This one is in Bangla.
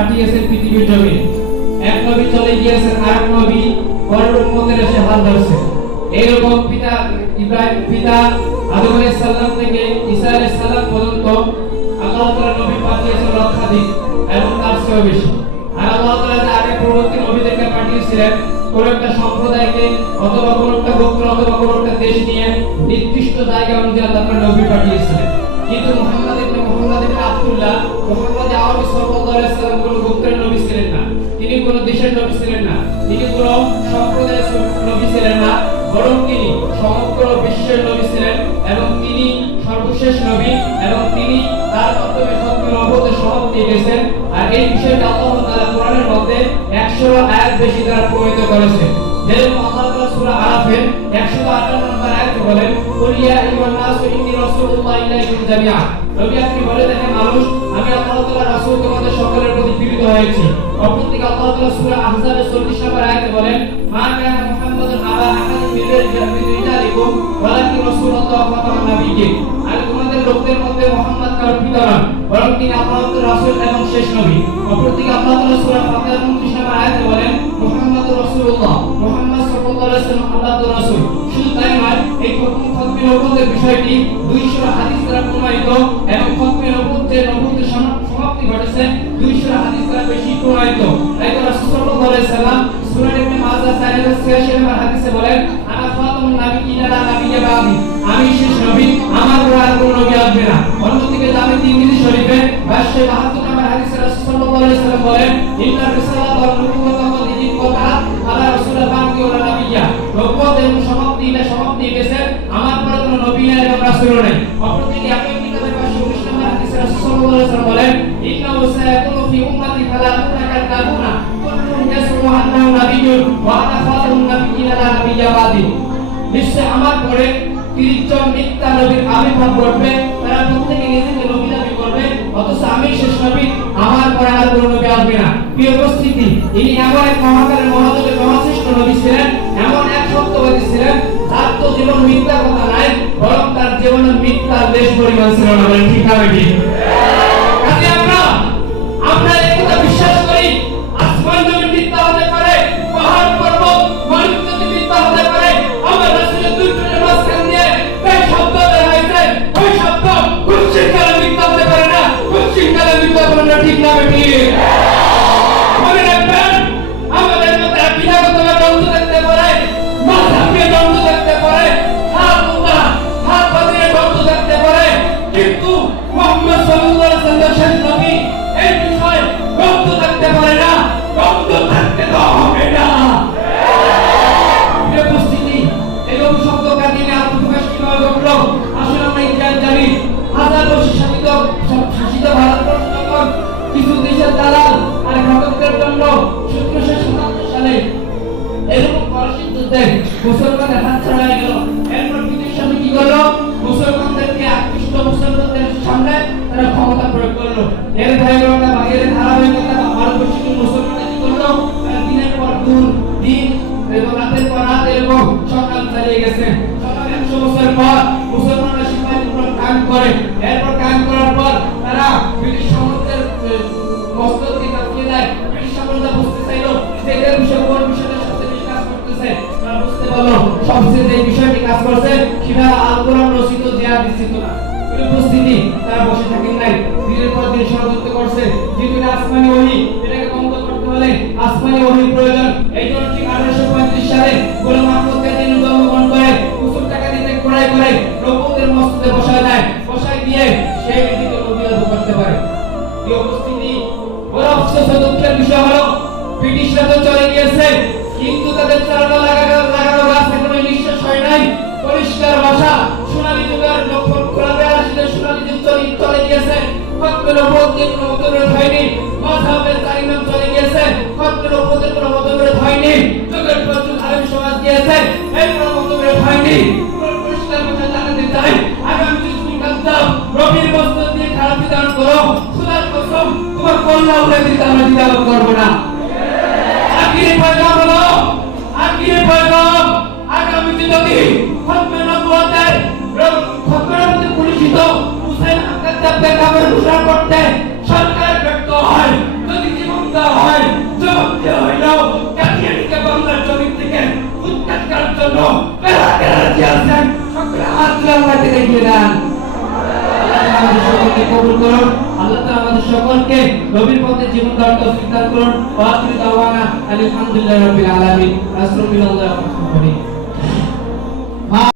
পাঠিয়েছেন পৃথিবীর জমিনে। এক নবী চলে গিয়েছেন, আরেক নবী পরের উম্মতের এসে হাল ধরছে। এইরকম পিতা ইব্রাহিম, পিতা আদম আলাইহিস সালাম থেকে ঈসা আলাইহিস সালাম পর্যন্ত আল্লাহ তাআলা নবী পাঠিয়েছেন লক্ষাধিক এবং তার চেয়েও বেশি। আর আল্লাহ তাআলা যে আগে পূর্ববর্তী নবীদেরকে পাঠিয়েছিলেন কোন একটা সম্প্রদায়কে অথবা কোন একটা গোত্র অথবা কোন একটা দেশ নিয়ে নির্দিষ্ট জায়গা অনুযায়ী আল্লাহ তাআলা নবী পাঠিয়েছিলেন। কিন্তু মুহাম্মদ ইবনে আব্দুল্লাহ মুহাম্মদ আরবি সাল্লাল্লাহু আলাইহি সাল্লাম কোন গোত্রের নবী ছিলেন না, তিনি কোন দেশের নবী ছিলেন না, তিনি কোন সম্প্রদায়ের নবী ছিলেন না, বরং তিনি সমগ্র বিশ্বের নবী ছিলেন এবং তিনি সর্বশেষ নবী এবং তিনি তার মাধ্যমে সত্য নবুয়তের সমাপ্তি গেছেন। আর এই বিষয়টা আল্লাহ তাআলা কোরআনের মধ্যে 100 আয়াত বেশি দ্বারা প্রমাণিত করেছেন। যেরকম আল্লাহ তাআলা সূরা আরাফের 158 নম্বর আয়াতে বলেন, কুল ইয়া আইয়ুহান নাসু ইন্নী রাসূলুল্লাহি ইলাইকুম জামিআ। নবী আপনি বলে দেখেন মানুষ, আমি আল্লাহ তাআলার রাসূল তোমাদের সকলের প্রতি প্রেরিত হয়েছি। অপরদিকে আল্লাহ তাআলা সূরা আহজাবের 40 নম্বর আয়াতে বলেন, মা কানা মুহাম্মাদুন আবা আহাদিন মিন রিজালিকুম ওয়ালাকিন রাসূলুল্লাহ ওয়া খাতামান নাবিয়্যিন। আর তোমাদের লোকদের মধ্যে মুহাম্মদ কারো পিতা নন, বরং তিনি আল্লাহর রাসূল এবং শেষ নবী। অপরদিকে আল্লাহ তাআলা সূরা ফাতিহার 29 নম্বর আয়াতে বলেন, মুহাম্মাদুর রাসূলুল্লাহ, মুহাম্মদ সাল্লাল্লাহু আলাইহি ওয়াসাল্লাম আল্লাহর রাসূল। শুধু তাই নয়, এই খতমে নবুয়তের বিষয়টি 200 হাদিস দ্বারা প্রমাণিত এবং খতমে নবুয়ত যে নবুয়তের সমাপ্তি ঘটেছে 200 হাদিস দ্বারা বেশি প্রমাণিত। তাই তো রাসূল সাল্লাল্লাহু আলাইহি ওয়াসাল্লাম সূরা ইবনে মাজাহ 486 নম্বর হাদিসে বলেন, আনা খাতামুন নাবিয়্যিন লা নাবিয়্যা বাদি, আমি শেষ নবী, আমার পরে আর কোনো নবী আসবে না। অন্যদিকে জামি তিরমিজি শরীফে 572 নম্বর হাদিসে রাসূল সাল্লাল্লাহু আলাইহি ওয়াসাল্লাম বলেন, ইন্না রিসালাত ওয়া নুবুওয়াত ওয়া দিন কথা আলা রাসূল বাকি ওয়া নাবিয়্যা, নবুয়ত এবং সমাপ্তি গেছে, আমার পরে কোনো নবী নাই এবং রাসূল নাই। অপরদিকে একই কিতাবের 519 নম্বর হাদিসে রাসূল সাল্লাল্লাহু আলাইহি ওয়াসাল্লাম বলেন, ইন্নাহু সায়াকুনু ফি উম্মতি সালাতুনা কাযাবুনা কুল্লুহুম ইয়াসুমু আন্নাহু নাবিয়্যুন ওয়া আনা খাতামুন নাবিয়্যিন লা নাবিয়্যা বাদি। নিশ্চয় আমার পরে 30 জন মিথ্যা নবীর আবির্ভাব ঘটবে, তারা প্রত্যেকে নিজেকে নবী দাবি করবে, অথচ আমি শেষ নবী, আমার পরে আর কোনো নবী আসবে না। প্রিয় উপস্থিতি, ইনি এমন এক মহাকালের মহাযুগের মহাশ্রেষ্ঠ নবী ছিলেন, এমন এক সত্যবাদী ছিলেন, তার তো জীবন মিথ্যা কথা নাই, বরং তার জীবনে মিথ্যা দেশ পরিমাণ ছিল না। বলেন ঠিক না বেঠিক? কাজে আমরা এই কথা বিশ্বাস করি, আসমান জমিন মিথ্যা হতে পারে, পাহাড় পর্বত মানুষ যদি মিথ্যা হতে পারে, আমার রাসূলের দুই ঠোঁটের মাঝখান দিয়ে এই শব্দ বের হয়েছে, ওই শব্দ কুচ্ছিত কালে মিথ্যা হতে পারে না, কুচ্ছিত কালে মিথ্যা বলে না। ঠিক না বেঠিক? মনে রাখবেন, আমাদের মধ্যে বিধাগতভাবে দ্বন্দ্ব থাকতে পারে, মাযহাবে দ্বন্দ্ব থাকতে পারে, হাত বাঁধিয়ে দ্বন্দ্ব থাকতে পারে, কিন্তু মুহাম্মদ সাল্লাল্লাহু আলাইহি ওয়াসাল্লাম শেষ নবী, এই বিষয়ে দ্বন্দ্ব থাকতে পারে না, দ্বন্দ্ব থাকতে দেওয়া হবে না। প্রিয় উপস্থিতি, এরকম শব্দ কাটিয়ে আত্মপ্রকাশ কিভাবে ঘটলো? আসলে আমরা ইতিহাস জানি, হাজার বছর শাসিত ভারতবর্ষ যখন কিছু দেশের দালাল আর ঘাতকদের জন্য 1777 সালে এরকম ফরাসি যুদ্ধে মুসলমানদের হাত ছাড়া হয়ে গেল। এরপর ব্রিটিশ শাসন কি করলো? মুসলমানদেরকে আকৃষ্ট মুসলমানদের সামনে তারা ক্ষমতা প্রয়োগ করলো। এর ধারাবাহিকতা বা এর ধারাবাহিকতা ভারতবর্ষের মুসলমানরা কি করলো? দিনের পর দিন এবং রাতের পর রাত এরকম সংগ্রাম চালিয়ে গেছে। 100 বছর পর মুসলমানরা সিপাহীর উপর কাম করে। এরপর কাম করার পর তারা ব্রিটিশ সাম্রাজ্যের মস্তকে কাটিয়ে দেয়। ব্রিটিশ সাম্রাজ্য বুঝতে চাইলো যে এর বিষয় কোন বিষয়টা সবচেয়ে বেশি কাজ করতেছে। তারা বুঝতে পারলো সবচেয়ে যে বিষয়টি কাজ করছে সেটা আল কোরআন রচিত জিহাদ চিন্তা। উপস্থিতি, তারা বসে থাকেন নাই, দিনের পর দিন ষড়যন্ত্র করছে। যেহেতু আসমানি ওহী, এটাকে বন্ধ করতে হলে আসমানি ওহীর প্রয়োজন। এই জন্য ঠিক 1835 সালে গোলাম আহমদ কাদিনী জন্মগ্রহণ করে, প্রচুর টাকা দিতে ক্রয় করে নবুয়তের মসজিদে বসায় দেয়, বসায় দিয়ে সে ব্যক্তিকে নবুয়ত করতে পারে। এই উপস্থিতি, বড় অফসোস দুঃখের বিষয় হলো ব্রিটিশরা তো চলে গিয়েছে, কিন্তু তাদের চালানো লাগানো গাছ এখনো নিঃশ্বাস হয় নাই। পরিষ্কার ভাষা, সোনালী যুগের খোলাপে আসলে সোনালী যুগ চলে গিয়েছে, খতমের উপরে কোনো মতভেদ হয়নি, মাযহাবের তালিম চলে গিয়েছে, খতমের উপরে কোনো মতভেদ হয়নি, যুগের পর যুগ আলেম সমাজ গিয়েছে, এর কোনো মতভেদ হয়নি। পরিষ্কার ভাষা জানাতে চাই, আগামী যুগ কাজ রবির বস্ত্র দিয়ে খারাপ বিধান করো, খোদার কসম তোমার কল্যাণ উড়ে দিতে আমরা দ্বিধা করব না। আখিরি পয়গাম হলো, আখিরি পয়গাম, আগামী যদি খতমের নবুয়তের মধ্যে পরিচিত হুসাইন আকাদ্দাবকে কামের ঘোষণা করতে সরকার ব্যর্থ হয়, যদি জীবন লিখে দেন। আমাদের সকলকে কবুল করুন। আল্লাহ তাআলা আমাদের সকলকে নবীর পথে জীবন দেওয়ার তৌফিক দান করুন। ওয়া আখিরু দাওয়ানা আলহামদুলিল্লাহি রাব্বিল আলামিন। আস্তাগফিরুল্লাহ ওয়া আতুবু ইলাইহি।